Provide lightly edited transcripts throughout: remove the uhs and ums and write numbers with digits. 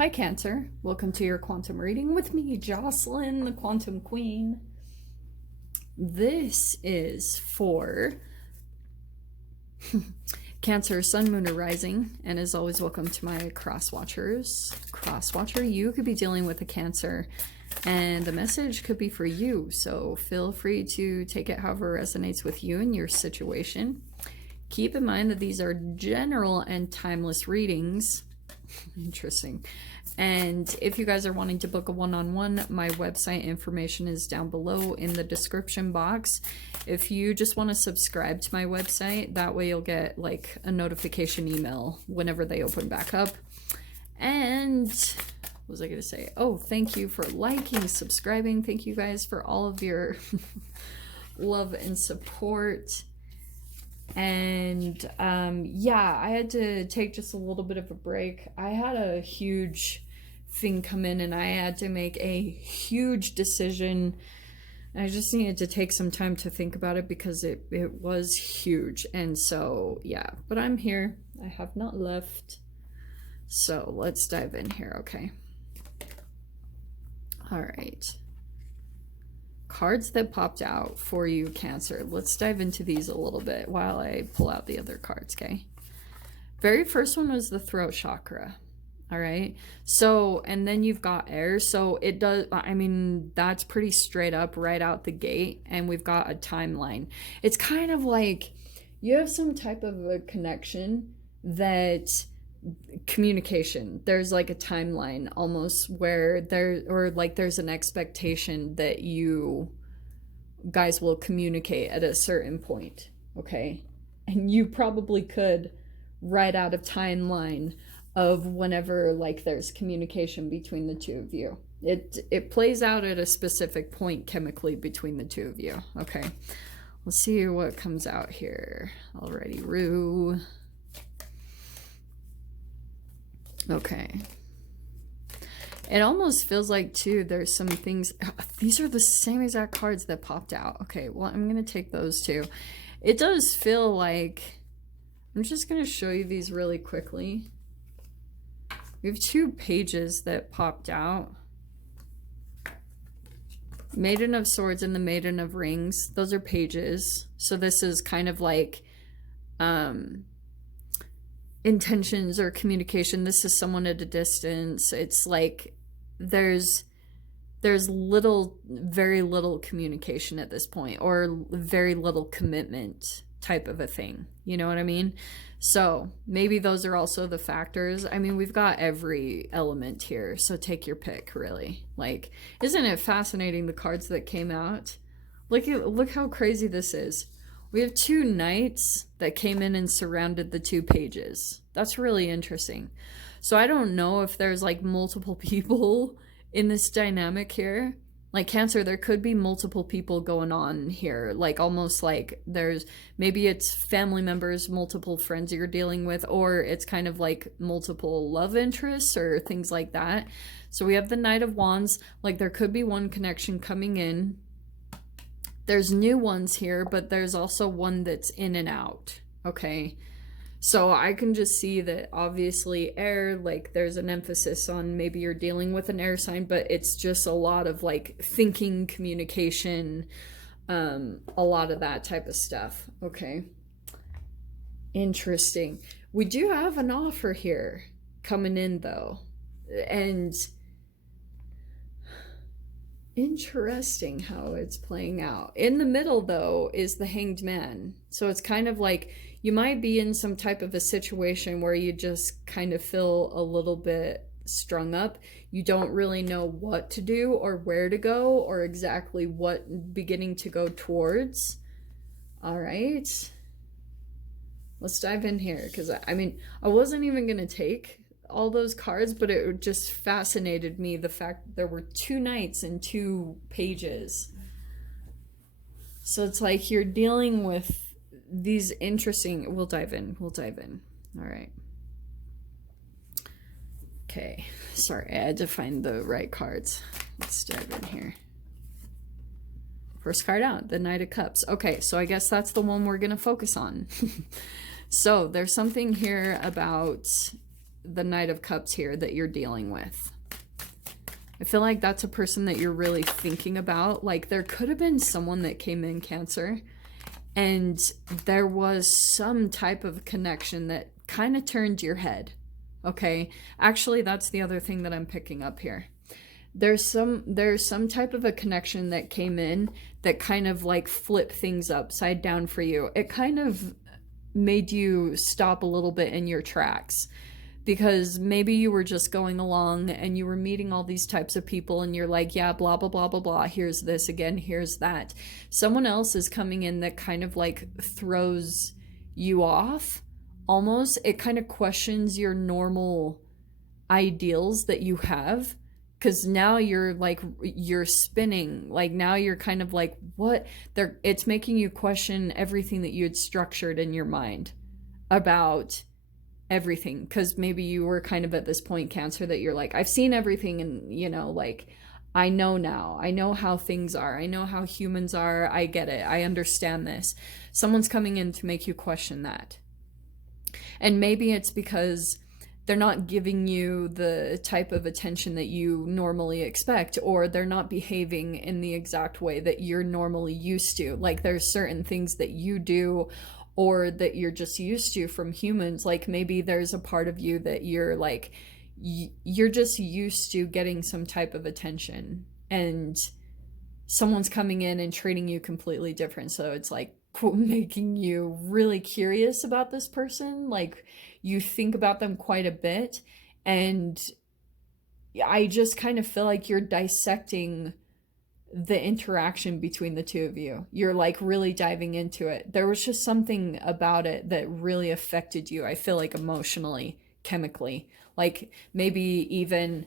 Hi Cancer, welcome to your quantum reading with me, Jocelyn, the Quantum Queen. This is for Cancer, Sun, Moon, or Rising, and as always, welcome to my cross watchers. Cross watcher, you could be dealing with a Cancer, and the message could be for you, so feel free to take it however resonates with you and your situation. Keep in mind that these are general and timeless readings. Interesting. And if you guys are wanting to book a one-on-one, my website information is down below in the description box. If you just want to subscribe to my website, that way you'll get like a notification email whenever they open back up. And what was I going to say? Oh, thank you for liking, subscribing. Thank you guys for all of your love and support. And yeah, I had to take just a little bit of a break. I had a huge thing come in and I had to make a huge decision. I just needed to take some time to think about it because it was huge. And so yeah, but I'm here. I have not left. So let's dive in here. Okay. All right. Cards that popped out for you, Cancer. Let's dive into these a little bit while I pull out the other cards, okay? Very first one was the throat chakra, all right? So, and then you've got air. So it does, I mean, that's pretty straight up right out the gate. And we've got a timeline. It's kind of like you have some type of a connection that communication, there's like a timeline almost where there, or like there's an expectation that you guys will communicate at a certain point, okay? And you probably could write out a timeline of whenever like there's communication between the two of you. It plays out at a specific point chemically between the two of you, okay? Let's see what comes out here. Alrighty, Rue. Okay. It almost feels like, too, there's some things... These are the same exact cards that popped out. Okay, well, I'm going to take those, too. It does feel like... I'm just going to show you these really quickly. We have two pages that popped out. Maiden of Swords and the Maiden of Rings. Those are pages. So this is kind of like... intentions or communication. This is someone at a distance. It's like there's very little communication at this point, or very little commitment type of a thing, you know what I mean? So maybe those are also the factors. I mean, we've got every element here, so take your pick, really. Like, isn't it fascinating, the cards that came out? Look how crazy this is. We have two knights that came in and surrounded the two pages. That's really interesting. So I don't know if there's like multiple people in this dynamic here. Like Cancer, there could be multiple people going on here. Like almost like there's, maybe it's family members, multiple friends you're dealing with, or it's kind of like multiple love interests or things like that. So we have the Knight of Wands. Like there could be one connection coming in. There's new ones here, but there's also one that's in and out, okay? So I can just see that obviously air, like there's an emphasis on maybe you're dealing with an air sign, but it's just a lot of like thinking, communication, a lot of that type of stuff, okay? Interesting. We do have an offer here coming in though, and... interesting how it's playing out. In the middle, though, is the Hanged Man. So it's kind of like you might be in some type of a situation where you just kind of feel a little bit strung up. You don't really know what to do or where to go or exactly what beginning to go towards. All right. Let's dive in here because, I mean, I wasn't even going to take all those cards, but it just fascinated me, the fact that there were two knights and two pages. So it's like you're dealing with these interesting... We'll dive in. All right. Okay. Sorry, I had to find the right cards. Let's dive in here. First card out, the Knight of Cups. Okay, so I guess that's the one we're going to focus on. So there's something here about the Knight of Cups here that you're dealing with. I feel like that's a person that you're really thinking about. Like, there could have been someone that came in, Cancer, and there was some type of connection that kind of turned your head. Okay? Actually, that's the other thing that I'm picking up here. There's some type of a connection that came in that kind of like flipped things upside down for you. It kind of made you stop a little bit in your tracks, because maybe you were just going along and you were meeting all these types of people and you're like, yeah, blah, blah, blah, blah, blah. Here's this again, here's that. Someone else is coming in that kind of like throws you off almost. It kind of questions your normal ideals that you have, because now you're like, you're spinning. Like now you're kind of like, what? It's making you question everything that you had structured in your mind about everything, because maybe you were kind of at this point, Cancer, that you're like, I've seen everything, and you know, like, I know now, I know how things are, I know how humans are, I get it, I understand this. Someone's coming in to make you question that. And maybe it's because they're not giving you the type of attention that you normally expect, or they're not behaving in the exact way that you're normally used to. Like there's certain things that you do or that you're just used to from humans. Like maybe there's a part of you that you're like, you're just used to getting some type of attention, and someone's coming in and treating you completely different. So it's like making you really curious about this person. Like you think about them quite a bit, and I just kind of feel like you're dissecting the interaction between the two of you. You're like really diving into it. There was just something about it that really affected you, I feel like, emotionally, chemically. Like maybe even,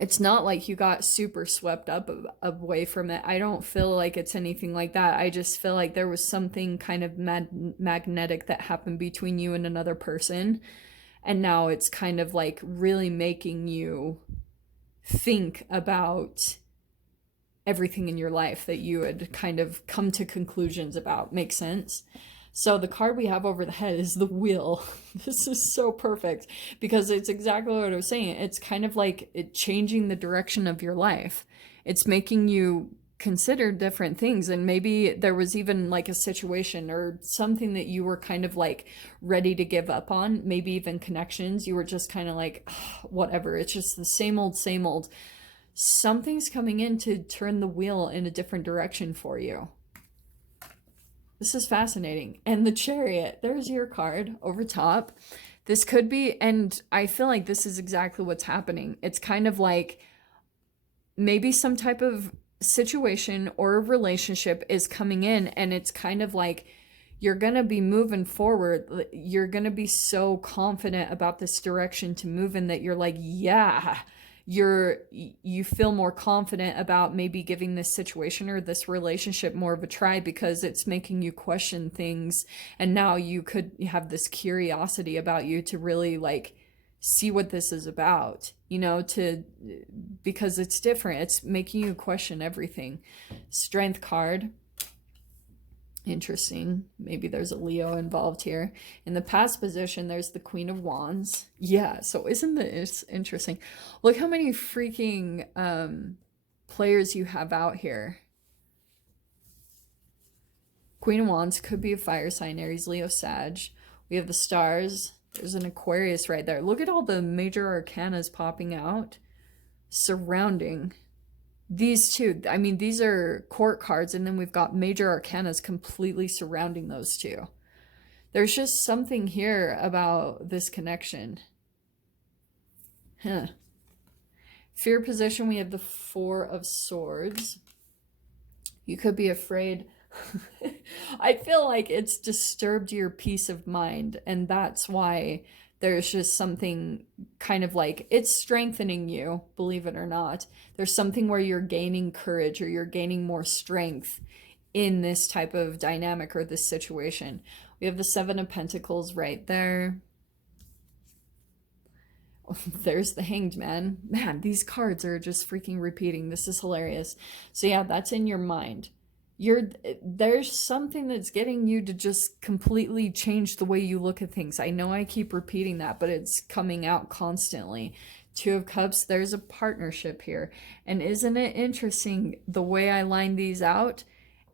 it's not like you got super swept up away from it. I don't feel like it's anything like that. I just feel like there was something kind of magnetic that happened between you and another person, and now it's kind of like really making you think about everything in your life that you had kind of come to conclusions about. Make sense? So the card we have over the head is the Wheel. This is so perfect because it's exactly what I was saying. It's kind of like it changing the direction of your life. It's making you consider different things, and maybe there was even like a situation or something that you were kind of like ready to give up on. Maybe even connections. You were just kind of like, oh, whatever, it's just the same old, same old. Something's coming in to turn the wheel in a different direction for you. This is fascinating. And the Chariot, there's your card over top. This could be, and I feel like this is exactly what's happening. It's kind of like maybe some type of situation or a relationship is coming in, and it's kind of like you're going to be moving forward. You're going to be so confident about this direction to move in that you're like, yeah, you feel more confident about maybe giving this situation or this relationship more of a try, because it's making you question things, and now you could have this curiosity about you to really like see what this is about, you know, because it's different. It's making you question everything. Strength card. Interesting. Maybe there's a Leo involved here. In the past position, there's the Queen of Wands. Yeah, so isn't this interesting? Look how many freaking players you have out here. Queen of Wands could be a fire sign, Aries, Leo, Sag. We have the stars. There's an Aquarius right there. Look at all the major arcanas popping out surrounding these two. I mean, these are court cards, and then we've got major arcanas completely surrounding those two. There's just something here about this connection. Huh. Fear position, we have the Four of Swords. You could be afraid. I feel like it's disturbed your peace of mind, and that's why there's just something kind of like it's strengthening you, believe it or not. There's something where you're gaining courage or you're gaining more strength in this type of dynamic or this situation. We have the Seven of Pentacles right there. There's the Hanged Man. Man, these cards are just freaking repeating. This is hilarious. So yeah, that's in your mind. there's something that's getting you to just completely change the way you look at things. I know I keep repeating that, but it's coming out constantly. Two of Cups, there's a partnership here. And isn't it interesting the way I line these out?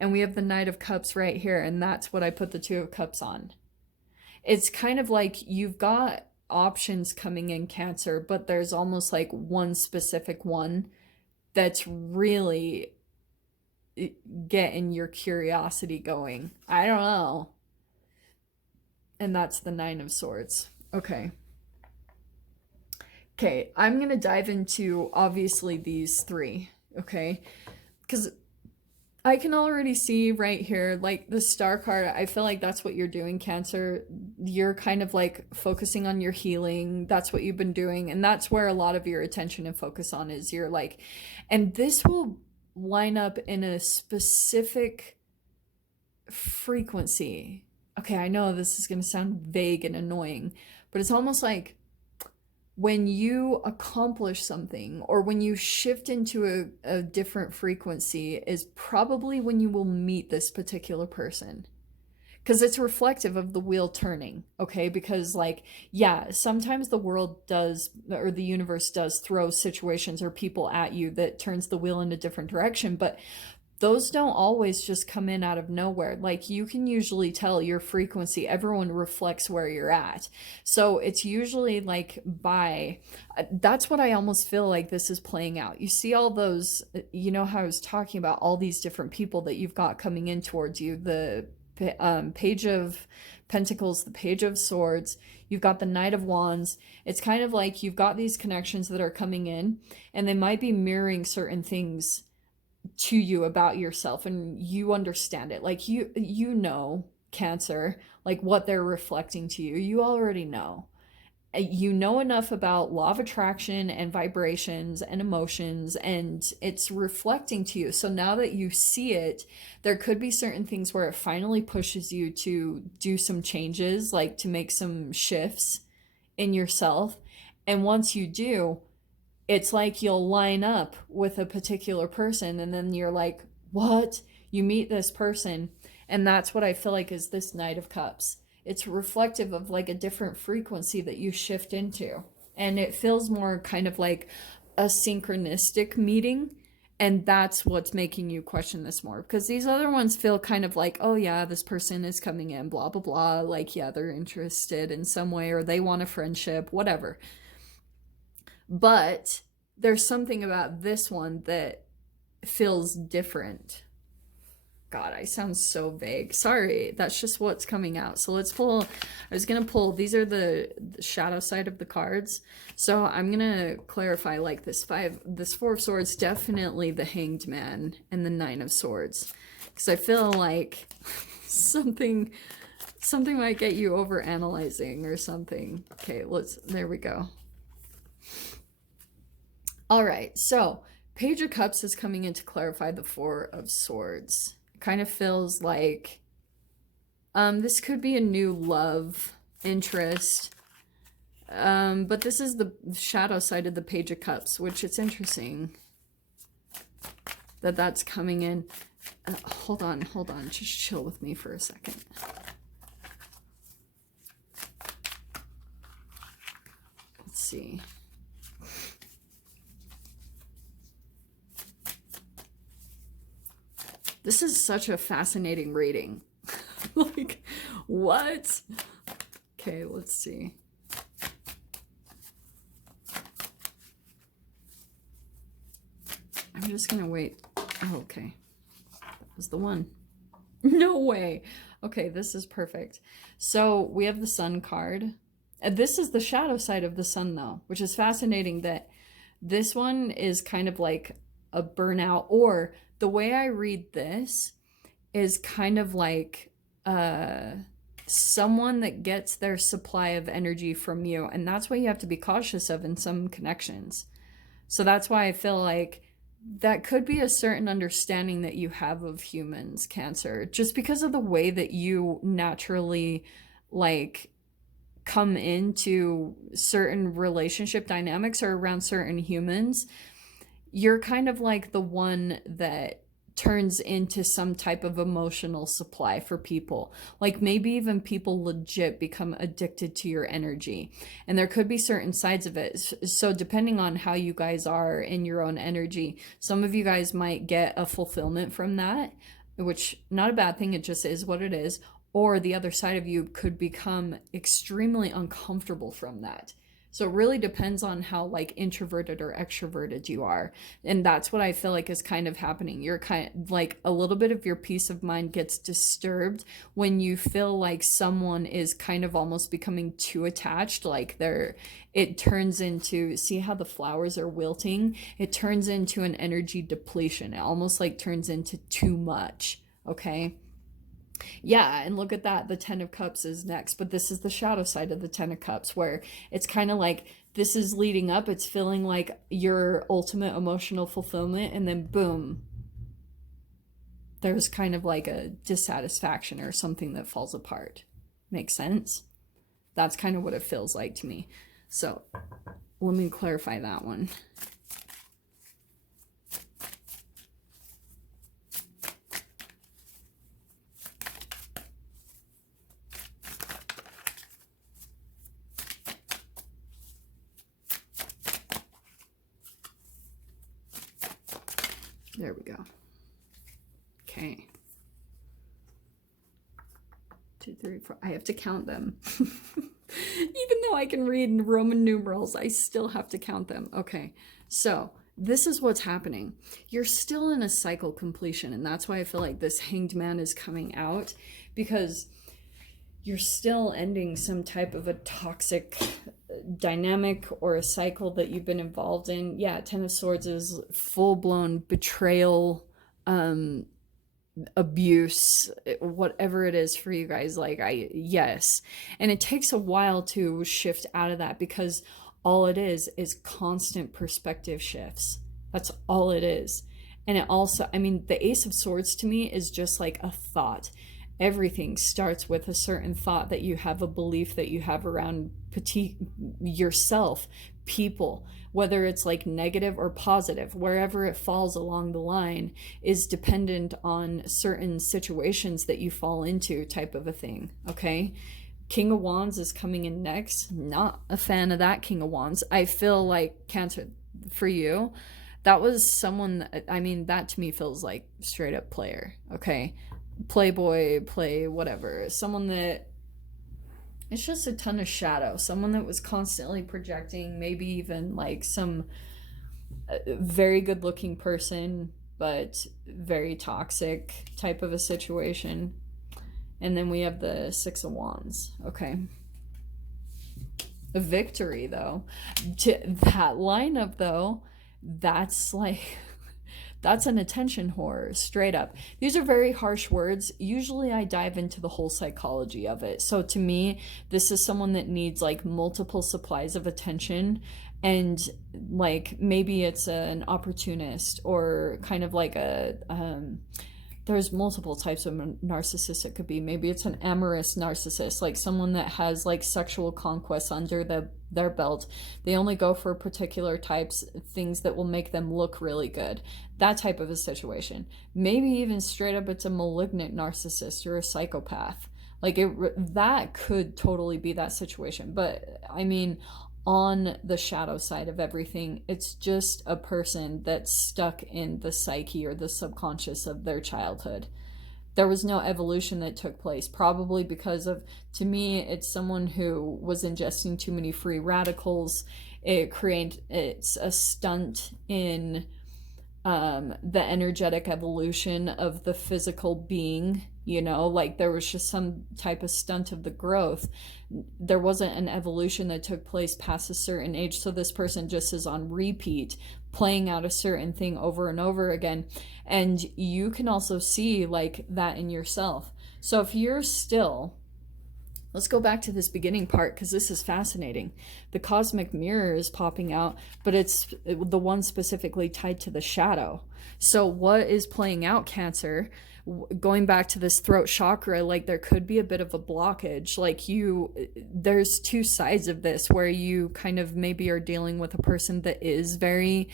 And we have the Knight of Cups right here, and that's what I put the Two of Cups on. It's kind of like you've got options coming in, Cancer, but there's almost like one specific one that's really getting your curiosity going. I don't know. And that's the Nine of Swords. Okay. Okay, I'm going to dive into obviously these three, okay? Because I can already see right here, like the Star card, I feel like that's what you're doing, Cancer. You're kind of like focusing on your healing. That's what you've been doing. And that's where a lot of your attention and focus on is. You're like, and this will line up in a specific frequency. Okay, I know this is going to sound vague and annoying, but it's almost like when you accomplish something or when you shift into a different frequency is probably when you will meet this particular person. Because it's reflective of the wheel turning, okay? Because, like, yeah, sometimes the world does, or the universe does throw situations or people at you that turns the wheel in a different direction, but those don't always just come in out of nowhere. Like, you can usually tell your frequency, everyone reflects where you're at. So it's usually like that's what I almost feel like this is playing out. You see all those, you know how I was talking about all these different people that you've got coming in towards you, the Page of Pentacles, the Page of Swords, you've got the Knight of Wands. It's kind of like you've got these connections that are coming in and they might be mirroring certain things to you about yourself, and you understand it. Like you know, Cancer, like what they're reflecting to you. You already know. You know enough about law of attraction and vibrations and emotions, and it's reflecting to you. So now that you see it, there could be certain things where it finally pushes you to do some changes, like to make some shifts in yourself. And once you do, it's like you'll line up with a particular person and then you're like, what? You meet this person. And that's what I feel like is this Knight of Cups. It's reflective of like a different frequency that you shift into. And it feels more kind of like a synchronistic meeting. And that's what's making you question this more. Because these other ones feel kind of like, oh yeah, this person is coming in, blah, blah, blah. Like, yeah, they're interested in some way or they want a friendship, whatever. But there's something about this one that feels different. God, I sound so vague. Sorry, that's just what's coming out. So let's pull, I was going to pull, these are the shadow side of the cards. So I'm going to clarify like this Four of Swords, definitely the Hanged Man and the Nine of Swords. Because I feel like something might get you over analyzing or something. Okay, there we go. All right, so Page of Cups is coming in to clarify the Four of Swords. Kind of feels like this could be a new love interest, but this is the shadow side of the Page of Cups, which it's interesting that that's coming in. Hold on, just chill with me for a second. Let's see. This is such a fascinating reading. Like, what? Okay, let's see. I'm just gonna wait. Oh, okay. That was the one. No way. Okay, this is perfect. So we have the Sun card. This is the shadow side of the Sun, though, which is fascinating that this one is kind of like a burnout, or the way I read this is kind of like someone that gets their supply of energy from you. And that's what you have to be cautious of in some connections. So that's why I feel like that could be a certain understanding that you have of humans, Cancer, just because of the way that you naturally like come into certain relationship dynamics or around certain humans. You're kind of like the one that turns into some type of emotional supply for people. Like maybe even people legit become addicted to your energy. And there could be certain sides of it. So depending on how you guys are in your own energy, some of you guys might get a fulfillment from that, which not a bad thing, it just is what it is. Or the other side of you could become extremely uncomfortable from that. So it really depends on how like introverted or extroverted you are. And that's what I feel like is kind of happening. You're kind of like a little bit of your peace of mind gets disturbed when you feel like someone is kind of almost becoming too attached. Like it turns into, see how the flowers are wilting? It turns into an energy depletion. It almost like turns into too much. Okay. Yeah, and look at that. The Ten of Cups is next, but this is the shadow side of the Ten of Cups where it's kind of like this is leading up. It's feeling like your ultimate emotional fulfillment, and then boom, there's kind of like a dissatisfaction or something that falls apart. Makes sense? That's kind of what it feels like to me. So let me clarify that one. There we go. Okay. 2, 3, 4. I have to count them. Even though I can read in Roman numerals, I still have to count them. Okay. So this is what's happening. You're still in a cycle completion. And that's why I feel like this Hanged Man is coming out, because you're still ending some type of a toxic dynamic or a cycle that you've been involved in. Yeah, Ten of Swords is full-blown betrayal, abuse, whatever it is for you guys. Like, yes. And it takes a while to shift out of that, because all it is constant perspective shifts. That's all it is. And it also, I mean, the Ace of Swords to me is just like a thought. Everything starts with a certain thought that you have, a belief that you have around yourself, people, whether it's like negative or positive, wherever it falls along the line is dependent on certain situations that you fall into, type of a thing. Okay. King of Wands is coming in next. Not a fan of that King of Wands. I feel like Cancer, for you, that was someone, I mean, that to me feels like straight up player. Okay. Playboy, play, whatever. Someone that, it's just a ton of shadow. Someone that was constantly projecting, maybe even like some very good looking person, but very toxic type of a situation. And then we have the Six of Wands. Okay. A victory, though. To that lineup, though, that's like, that's an attention whore, straight up. These are very harsh words. Usually I dive into the whole psychology of it. So to me, this is someone that needs like multiple supplies of attention. And like maybe it's an opportunist, or kind of like a... there's multiple types of narcissists it could be. Maybe it's an amorous narcissist, like someone that has like sexual conquests under their belt. They only go for particular types, things that will make them look really good. That type of a situation. Maybe even straight up it's a malignant narcissist or a psychopath. Like that could totally be that situation. But I mean, on the shadow side of everything, it's just a person that's stuck in the psyche or the subconscious of their childhood. There was no evolution that took place, probably because of, to me, it's someone who was ingesting too many free radicals. It's a stunt in the energetic evolution of the physical being, you know, like there was just some type of stunt of the growth. There wasn't an evolution that took place past a certain age, so this person just is on repeat, playing out a certain thing over and over again. And you can also see like that in yourself. So if you're still, let's go back to this beginning part, because this is fascinating. The cosmic mirror is popping out, but it's the one specifically tied to the shadow. So what is playing out, Cancer? Going back to this throat chakra, like there could be a bit of a blockage. Like there's two sides of this, where you kind of maybe are dealing with a person that is very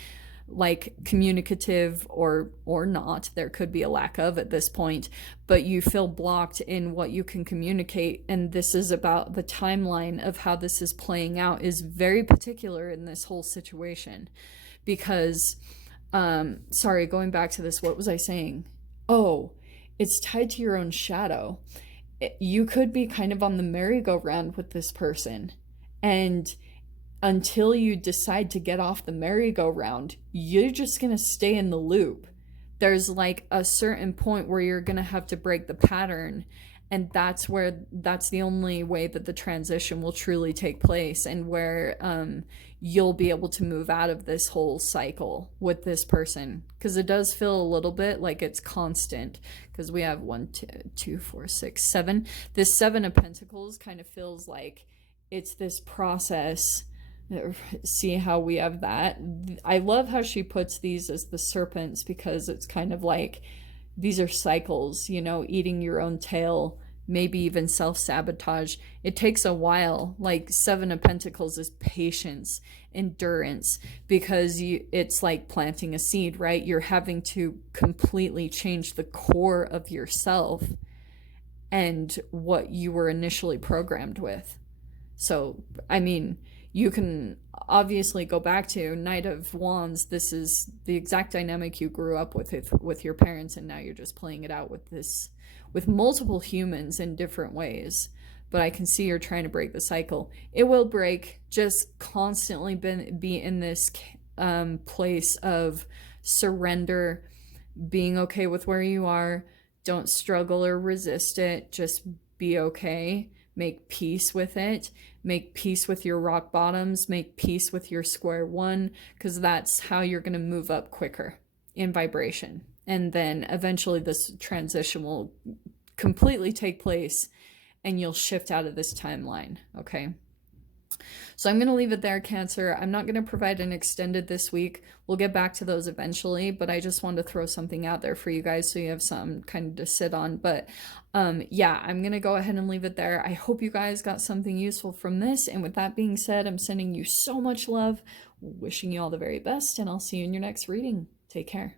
like communicative or not. There could be a lack of at this point, but you feel blocked in what you can communicate. And this is about the timeline of how this is playing out is very particular in this whole situation. Because sorry, going back to this, what was I saying? Oh, it's tied to your own shadow. You could be kind of on the merry-go-round with this person, and until you decide to get off the merry-go-round, you're just going to stay in the loop. There's like a certain point where you're going to have to break the pattern, and that's the only way that the transition will truly take place, and where you'll be able to move out of this whole cycle with this person, because it does feel a little bit like it's constant, because we have 1 2 2 4 6 7. This 7 of Pentacles kind of feels like it's this process. See how we have that? I love how she puts these as the serpents, because it's kind of like these are cycles, you know, eating your own tail, maybe even self-sabotage. It takes a while. Like 7 of Pentacles is patience, endurance, because it's like planting a seed, right? You're having to completely change the core of yourself and what you were initially programmed with. So, I mean, you can obviously go back to Knight of Wands. This is the exact dynamic you grew up with your parents, and now you're just playing it out with multiple humans in different ways. But I can see you're trying to break the cycle. It will break. Just constantly be in this place of surrender, being okay with where you are. Don't struggle or resist it. Just be okay. Make peace with it. Make peace with your rock bottoms. Make peace with your square one, because that's how you're going to move up quicker in vibration. And then eventually this transition will completely take place and you'll shift out of this timeline, okay? So I'm going to leave it there, Cancer. I'm not going to provide an extended this week. We'll get back to those eventually, but I just wanted to throw something out there for you guys so you have something kind of to sit on. But yeah, I'm going to go ahead and leave it there. I hope you guys got something useful from this. And with that being said, I'm sending you so much love, wishing you all the very best, and I'll see you in your next reading. Take care.